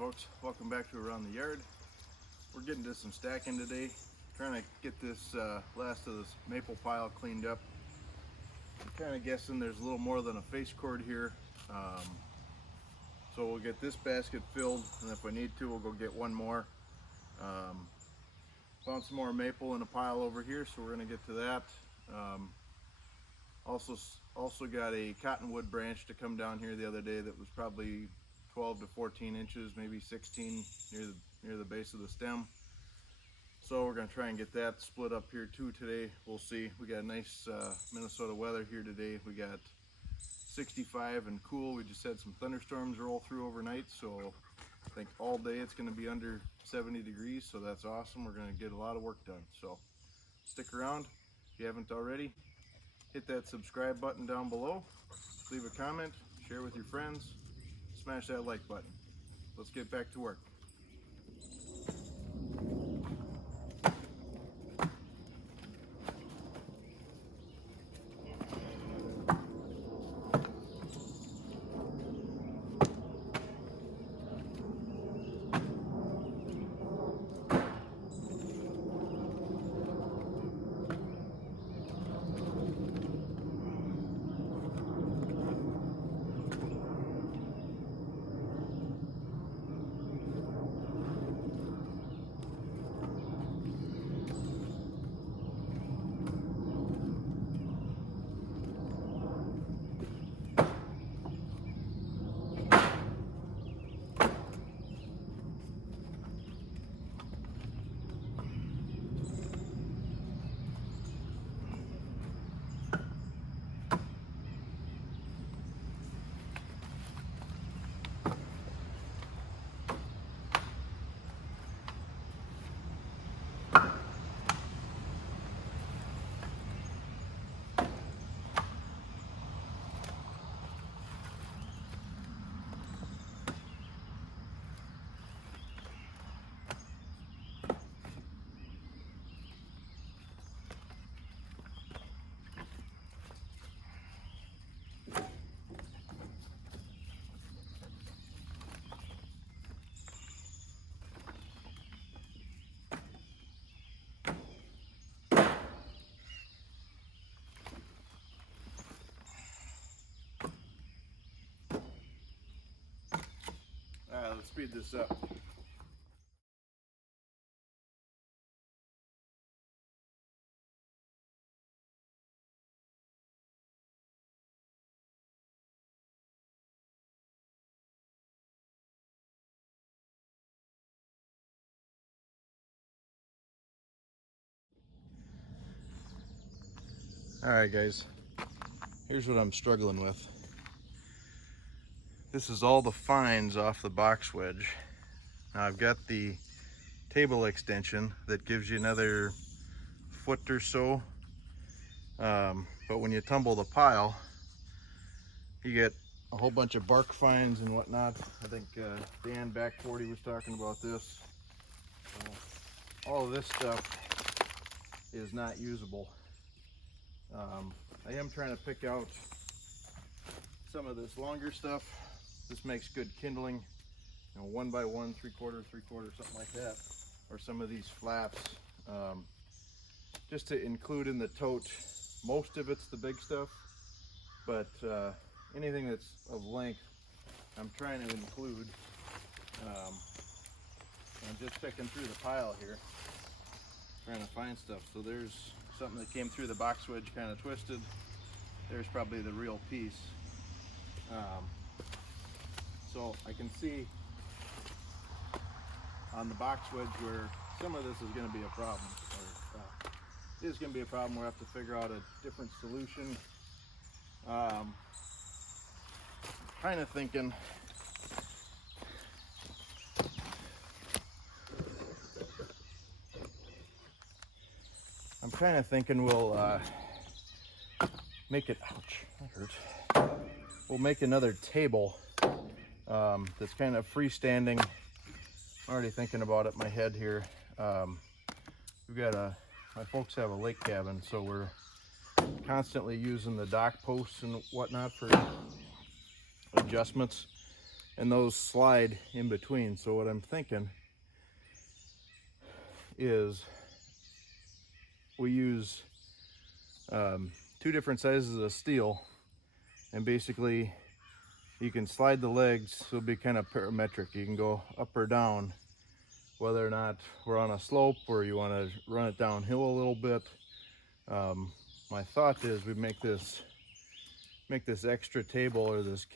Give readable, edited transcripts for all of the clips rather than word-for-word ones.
folks, welcome back to Around the Yard. We're getting to some stacking today, trying to get this last of this maple pile cleaned up. I'm kind of guessing there's a little more than a face cord here, so we'll get this basket filled, and if we need to, we'll go get one more. Found some more maple in a pile over here, so we're going to get to that. Also got a cottonwood branch to come down here the other day that was probably 12 to 14 inches, maybe 16 near the base of the stem. So we're going to try and get that split up here too today. We'll see. We got nice Minnesota weather here today. We got 65 and cool. We just had some thunderstorms roll through overnight, so I think all day it's going to be under 70 degrees, so that's awesome. We're going to get a lot of work done. So stick around. If you haven't already, hit that subscribe button down below, leave a comment, share with your friends, smash that like button. Let's get back to work. Alright, let's speed this up. Alright guys, here's what I'm struggling with. This is all the fines off the box wedge. Now I've got the table extension that gives you another foot or so, but when you tumble the pile, you get a whole bunch of bark fines and whatnot. I think Dan back 40 was talking about this. All of this stuff is not usable. I am trying to pick out some of this longer stuff. This makes good kindling, 1 by 1, 3/4, 3/4, something like that, or some of these flaps, just to include in the tote. Most of it's the big stuff, but anything that's of length, I'm trying to include. I'm just picking through the pile here, trying to find stuff. So there's something that came through the box wedge, kind of twisted. There's probably the real piece. So I can see on the box wedge where some of this is going to be a problem, or is going to be a problem. We'll have to figure out a different solution. Kind of thinking we'll make it, ouch, that hurt. We'll make another table that's kind of freestanding. I'm already thinking about it in my head here. We've got my folks have a lake cabin, so we're constantly using the dock posts and whatnot for adjustments. and those slide in between. So what I'm thinking is we use 2 different sizes of steel, and basically you can slide the legs, so it'll be kind of parametric. You can go up or down, whether or not we're on a slope or you want to run it downhill a little bit. My thought is we make this extra table, or this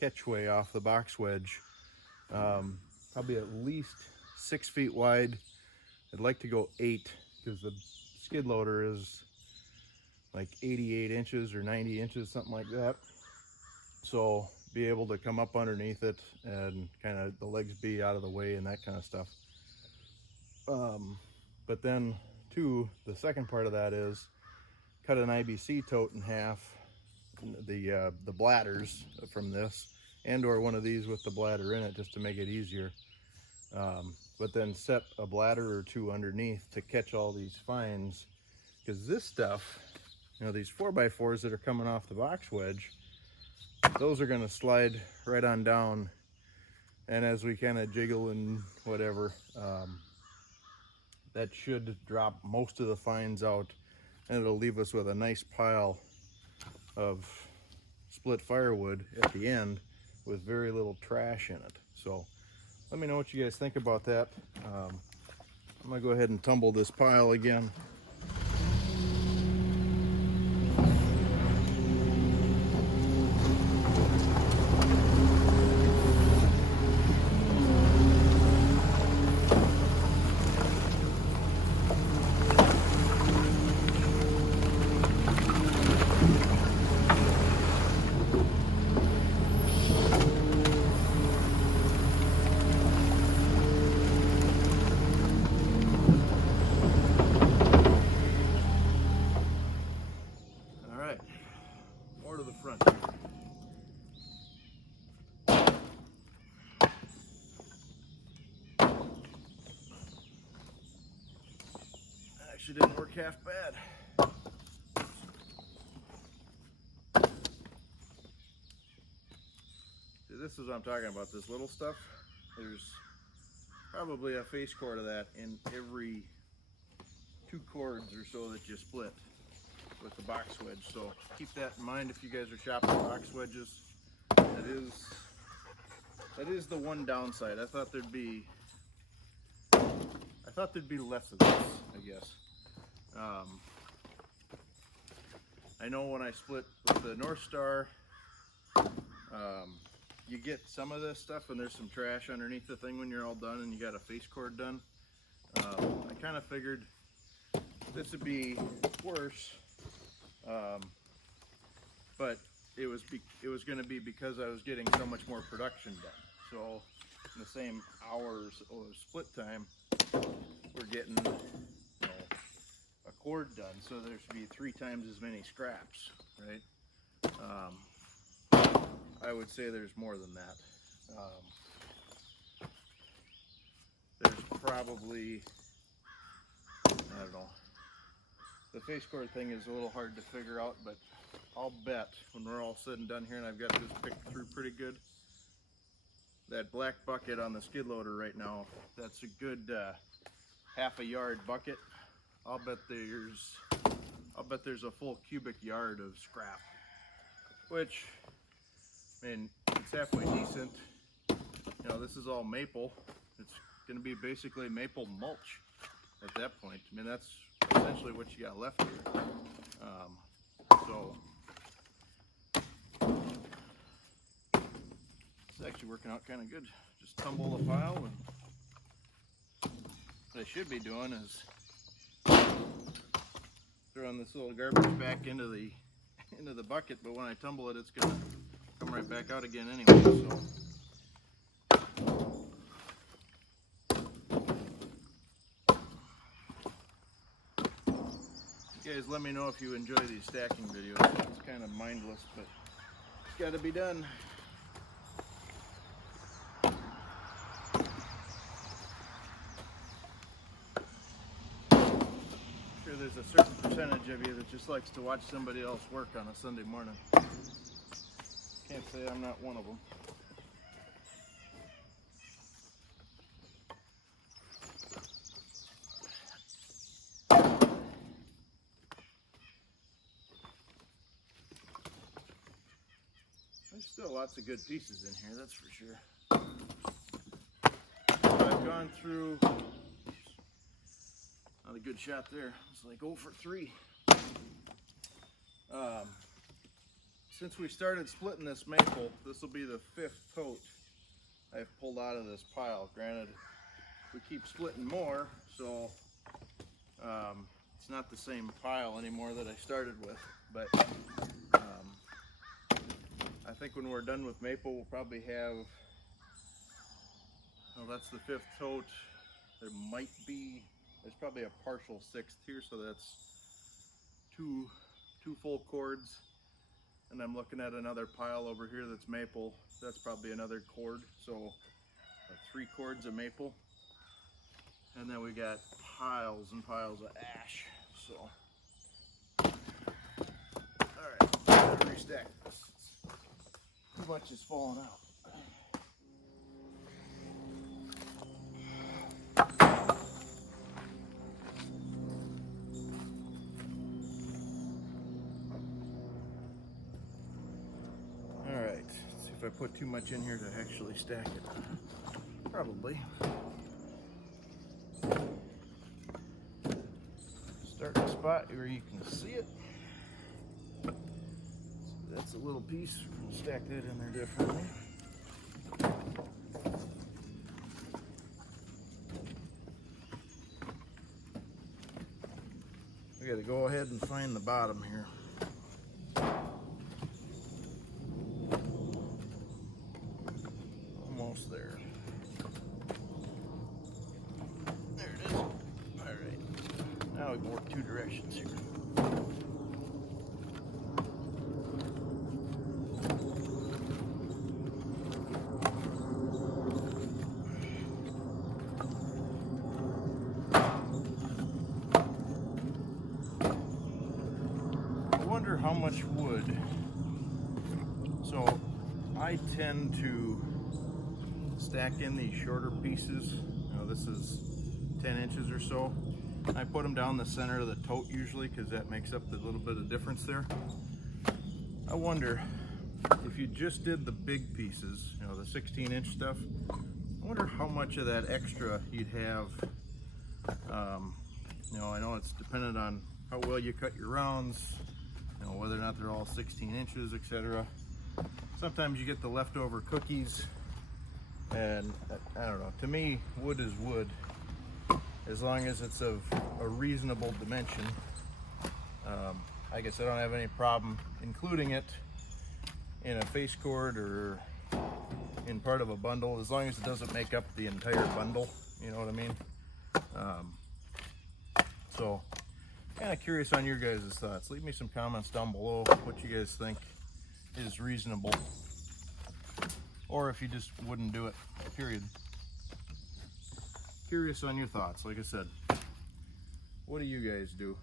catchway off the box wedge, probably at least 6 feet wide. I'd like to go 8, because the skid loader is like 88 inches or 90 inches, something like that. So be able to come up underneath it and kind of the legs be out of the way and that kind of stuff. But then too, the second part of that is cut an IBC tote in half, the bladders from this, and or one of these with the bladder in it, just to make it easier. But then set a bladder or 2 underneath to catch all these fines, because this stuff, you know, these 4x4s that are coming off the box wedge, those are going to slide right on down, and as we kind of jiggle and whatever, that should drop most of the fines out, and it'll leave us with a nice pile of split firewood at the end with very little trash in it. So let me know what you guys think about that. I'm gonna go ahead and tumble this pile again. Actually didn't work half bad. See, this is what I'm talking about, this little stuff. There's probably a face cord of that in every 2 cords or so that you split with the box wedge. So keep that in mind if you guys are shopping box wedges. That is the one downside. I thought there'd be less of this, I guess. I know when I split with the North Star, you get some of this stuff and there's some trash underneath the thing when you're all done and you got a face cord done. I kind of figured this would be worse, but it was going to be because I was getting so much more production done. So in the same hours of split time, we're getting a cord done, so there should be 3 times as many scraps, right? I would say there's more than that. There's probably, I don't know, the face cord thing is a little hard to figure out, but I'll bet when we're all said and done here and I've got this picked through pretty good, that black bucket on the skid loader right now, that's a good half a yard bucket. I'll bet there's a full cubic yard of scrap, which, I mean, it's halfway decent. You know, this is all maple. It's going to be basically maple mulch at that point. I mean, that's essentially what you got left here. So it's actually working out kind of good. Just tumble the pile, and what I should be doing is throwing this little garbage back into the bucket, but when I tumble it, it's gonna come right back out again anyway. So you guys let me know if you enjoy these stacking videos. It's kind of mindless, but it's got to be done. There's a certain percentage of you that just likes to watch somebody else work on a Sunday morning. Can't say I'm not one of them. Still lots of good pieces in here, that's for sure. I've gone through, not a good shot there, it's like 0 for 3. Since we started splitting this maple, this will be the 5th tote I've pulled out of this pile. Granted, we keep splitting more, so it's not the same pile anymore that I started with, but I think when we're done with maple, we'll probably have, well, that's the 5th tote. There's probably a partial 6th here, so that's two full cords. And I'm looking at another pile over here that's maple. That's probably another cord, so 3 cords of maple. And then we got piles and piles of ash. So, all right, gotta restack this. Too much is falling out. All right, let's see if I put too much in here to actually stack it. Probably. Start a spot where you can see it. That's a little piece. We're gonna stack that in there differently. We gotta go ahead and find the bottom here. Almost there. There it is. All right. Now we can work 2 directions here. How much wood. So I tend to stack in these shorter pieces. You know, this is 10 inches or so. I put them down the center of the tote usually because that makes up the little bit of difference there. I wonder if you just did the big pieces, you know, the 16-inch stuff, I wonder how much of that extra you'd have. You know, I know it's dependent on how well you cut your rounds, you know, whether or not they're all 16 inches, etc. Sometimes you get the leftover cookies, and I don't know, to me, wood is wood, as long as it's of a reasonable dimension. I guess I don't have any problem including it in a face cord or in part of a bundle, as long as it doesn't make up the entire bundle, you know what I mean? So, kind of curious on your guys' thoughts. Leave me some comments down below what you guys think is reasonable, or if you just wouldn't do it, period. Curious on your thoughts. Like I said, what do you guys do?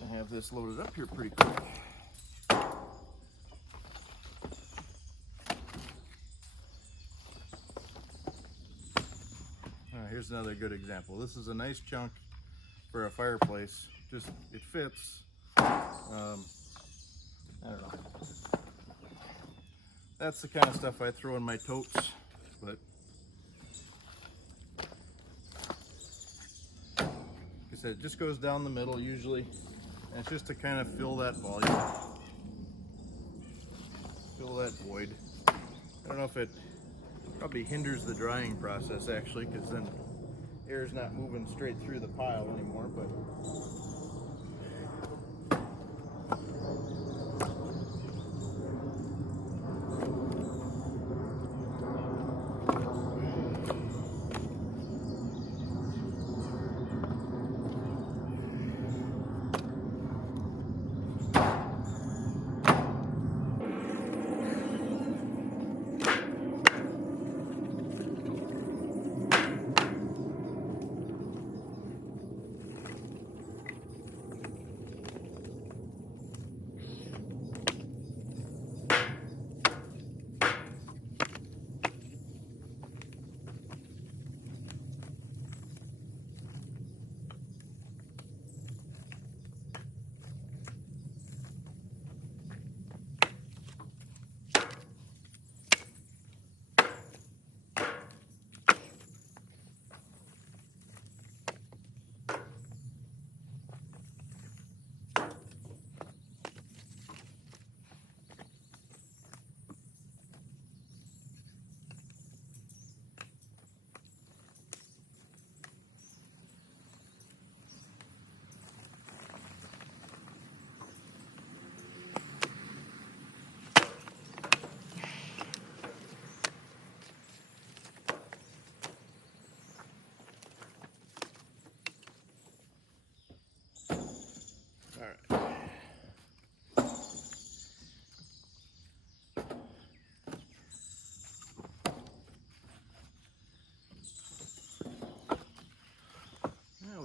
I have this loaded up here pretty quick. Here's another good example. This is a nice chunk for a fireplace. Just, it fits. I don't know. That's the kind of stuff I throw in my totes, but like I said, it just goes down the middle usually, and it's just to kind of fill that volume, fill that void. I don't know if it probably hinders the drying process actually, because then air is not moving straight through the pile anymore, but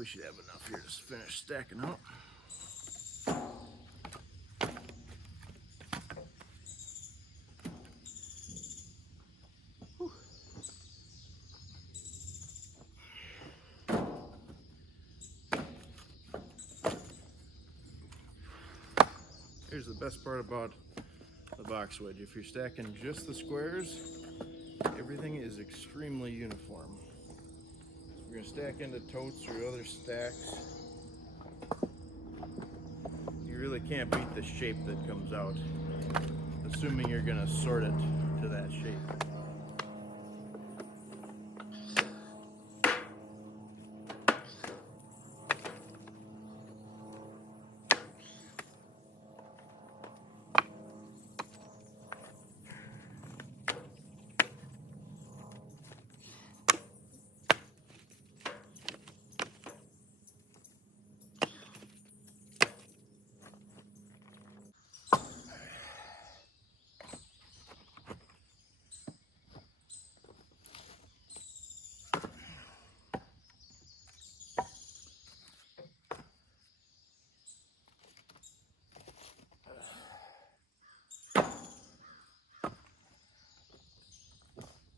we should have enough here to finish stacking out. Here's the best part about the box wedge. If you're stacking just the squares, everything is extremely uniform. If you're gonna stack into totes or other stacks, you really can't beat the shape that comes out, assuming you're gonna sort it to that shape.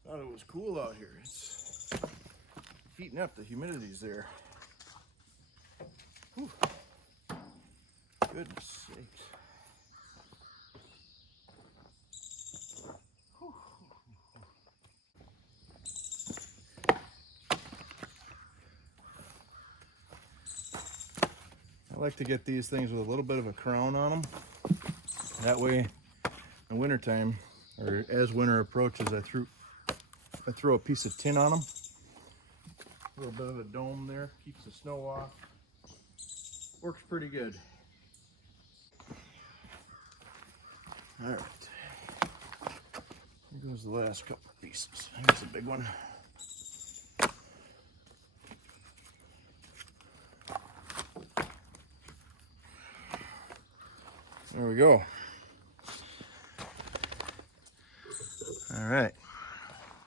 Thought it was cool out here. It's heating up. The humidity's there. Whew. Goodness sakes. Whew. I like to get these things with a little bit of a crown on them. That way, in the wintertime, or as winter approaches, I throw a piece of tin on them. A little bit of a dome there, keeps the snow off. Works pretty good. All right. Here goes the last couple of pieces. Here's a big one. There we go. All right.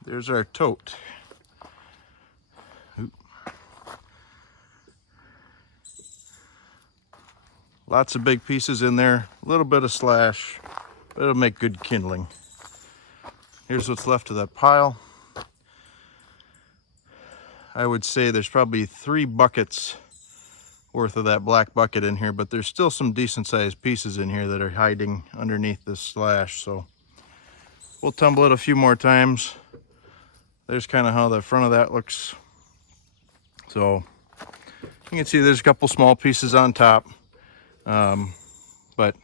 There's our tote. Oop. Lots of big pieces in there, a little bit of slash, but it'll make good kindling. Here's what's left of that pile. I would say there's probably 3 buckets worth of that black bucket in here, but there's still some decent sized pieces in here that are hiding underneath this slash, so we'll tumble it a few more times. There's kind of how the front of that looks. So you can see there's a couple small pieces on top, but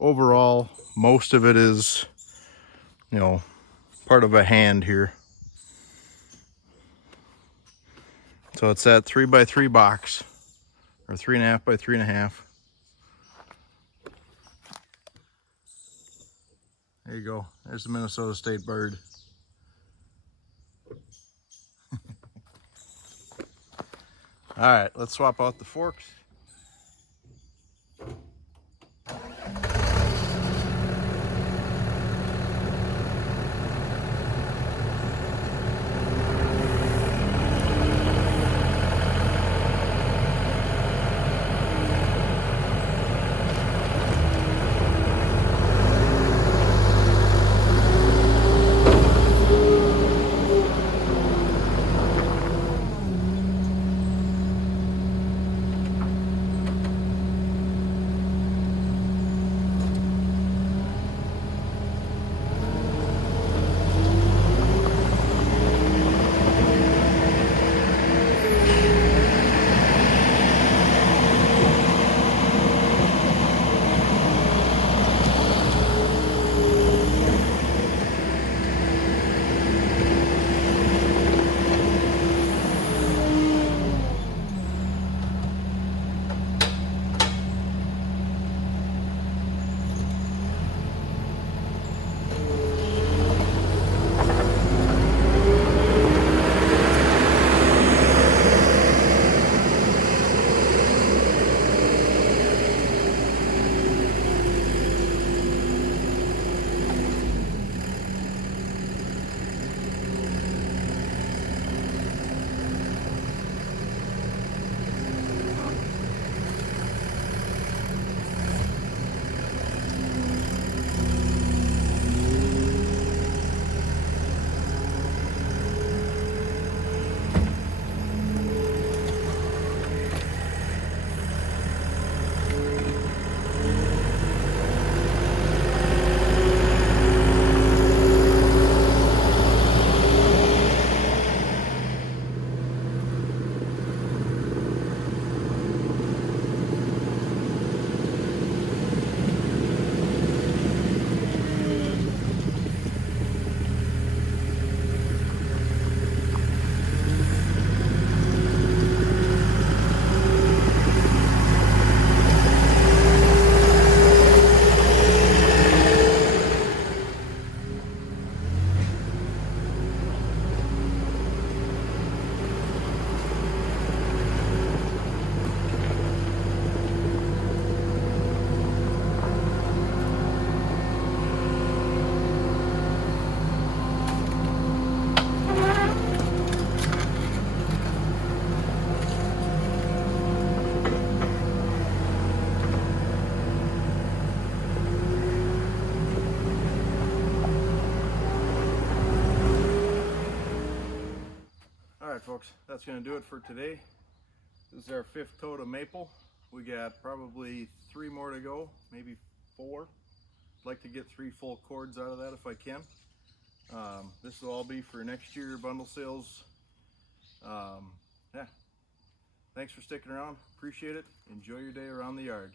overall most of it is, you know, part of a hand here. So it's that 3x3 box, or 3.5 by 3.5. There you go. There's the Minnesota State bird. All right, let's swap out the forks. folks, that's going to do it for today. This is our 5th tote of maple. We got probably 3 more to go, maybe 4. I'd like to get 3 full cords out of that if I can. This will all be for next year bundle sales. Yeah. Thanks for sticking around. Appreciate it. Enjoy your day around the yard.